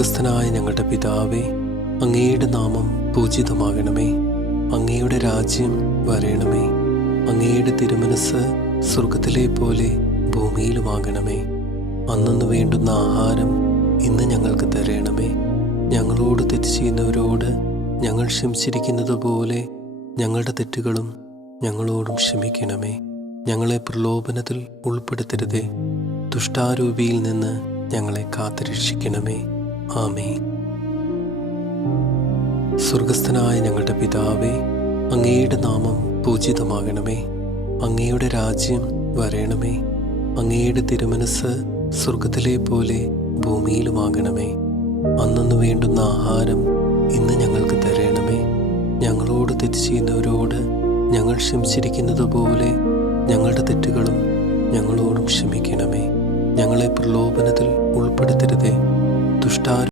സ്വർഗസ്ഥനായ ഞങ്ങളുടെ പിതാവേ, അങ്ങയുടെ നാമം പൂജിതമാകണമേ. അങ്ങയുടെ രാജ്യം വരയണമേ. അങ്ങയുടെ തിരുമനസ് സ്വർഗത്തിലെ പോലെ ഭൂമിയിലുമാകണമേ. അന്നന്ന് വേണ്ടുന്ന ആഹാരം ഇന്ന് ഞങ്ങൾക്ക് തരണമേ. ഞങ്ങളോട് തെറ്റ് ചെയ്യുന്നവരോട് ഞങ്ങൾ ക്ഷമിച്ചിരിക്കുന്നത് പോലെ ഞങ്ങളുടെ തെറ്റുകളും ഞങ്ങളോടും ക്ഷമിക്കണമേ. ഞങ്ങളെ പ്രലോഭനത്തിൽ ഉൾപ്പെടുത്തരുതേ, ദുഷ്ടാരൂപിയിൽ നിന്ന് ഞങ്ങളെ കാത്തുരക്ഷിക്കണമേ. ആമേൻ. സ്വർഗസ്ഥനായ ഞങ്ങളുടെ പിതാവേ, അങ്ങയുടെ നാമം പൂജിതമാകണമേ. അങ്ങയുടെ രാജ്യം വരയണമേ. അങ്ങയുടെ തിരുമനസ് സ്വർഗത്തിലെ പോലെ ഭൂമിയിലുമാകണമേ. അന്നന്ന് വേണ്ടുന്ന ആഹാരം ഇന്ന് ഞങ്ങൾക്ക് തരണമേ. ഞങ്ങളോട് തെറ്റ് ചെയ്യുന്നവരോട് ഞങ്ങൾ ക്ഷമിച്ചിരിക്കുന്നത് പോലെ ഞങ്ങളുടെ തെറ്റുകളും ഞങ്ങളോടും ക്ഷമിക്കണമേ. ഞങ്ങളെ പ്രലോഭനത്തിൽ ഉൾപ്പെടുത്തരുതേ, ദുഷ്ടാരൂപിയിൽ